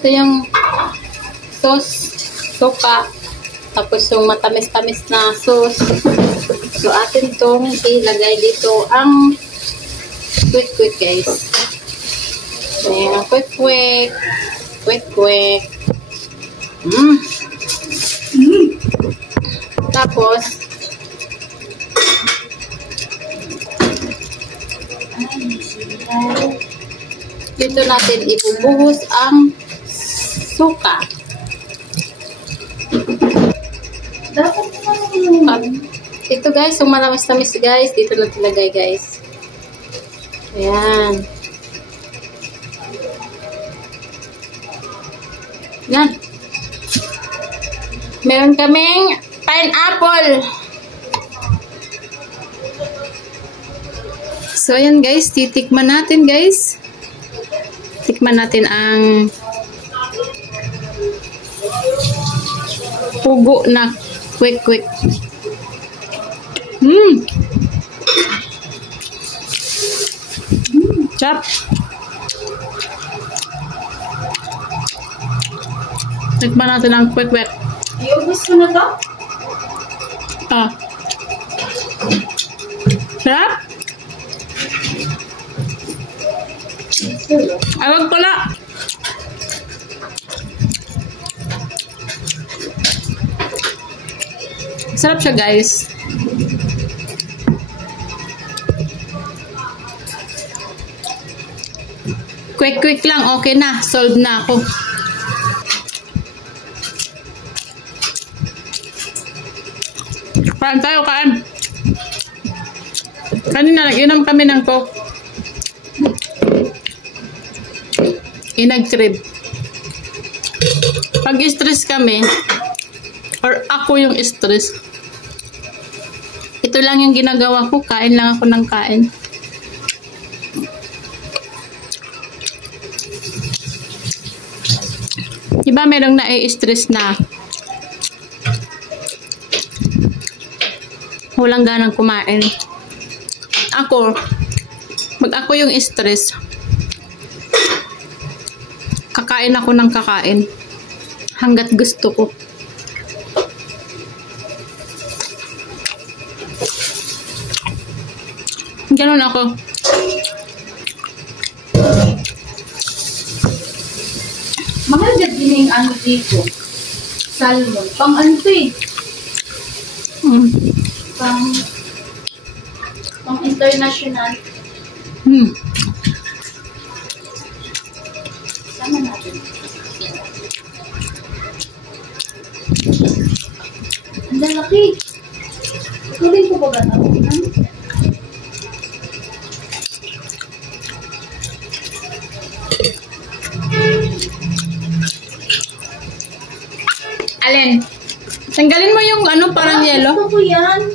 Ito yung sauce, suka. Tapos yung matamis-tamis na sauce. So, atin tong ilagay dito ang quick guys. So, yung quick. Tapos, dito natin ibubuhos ang suka. Ito guys, yung malamis-tamis guys, dito na tilagay guys. Ayan. Yan. Meron kaming pineapple. So, ayan guys, titikman natin guys. Tikman natin ang pugo na quick. Chop. Tikman natin ang quick. Iubos mo na to? Sarap? Awag pala. Sarap siya guys. Quick lang, okay na. Solve na ako. Kain tayo, kain. Kanina nag-inom kami ng Coke. Inag-crib. Pag stress kami, or ako yung stress, ito lang yung ginagawa ko. Kain lang ako ng kain. Diba merong na-stress na walang ganang kumain. Ako, pag ako yung stress, kakain ako ng kakain hanggat gusto ko. Ganun ako. Mahal na din yung ano dito. Salmon. Pang ano to eh. Pang international. Sama natin. Ang lalaki. Tuloy ko ba gano'n? Alin? Tanggalin mo yung ano parang yellow. Gusto ko yan.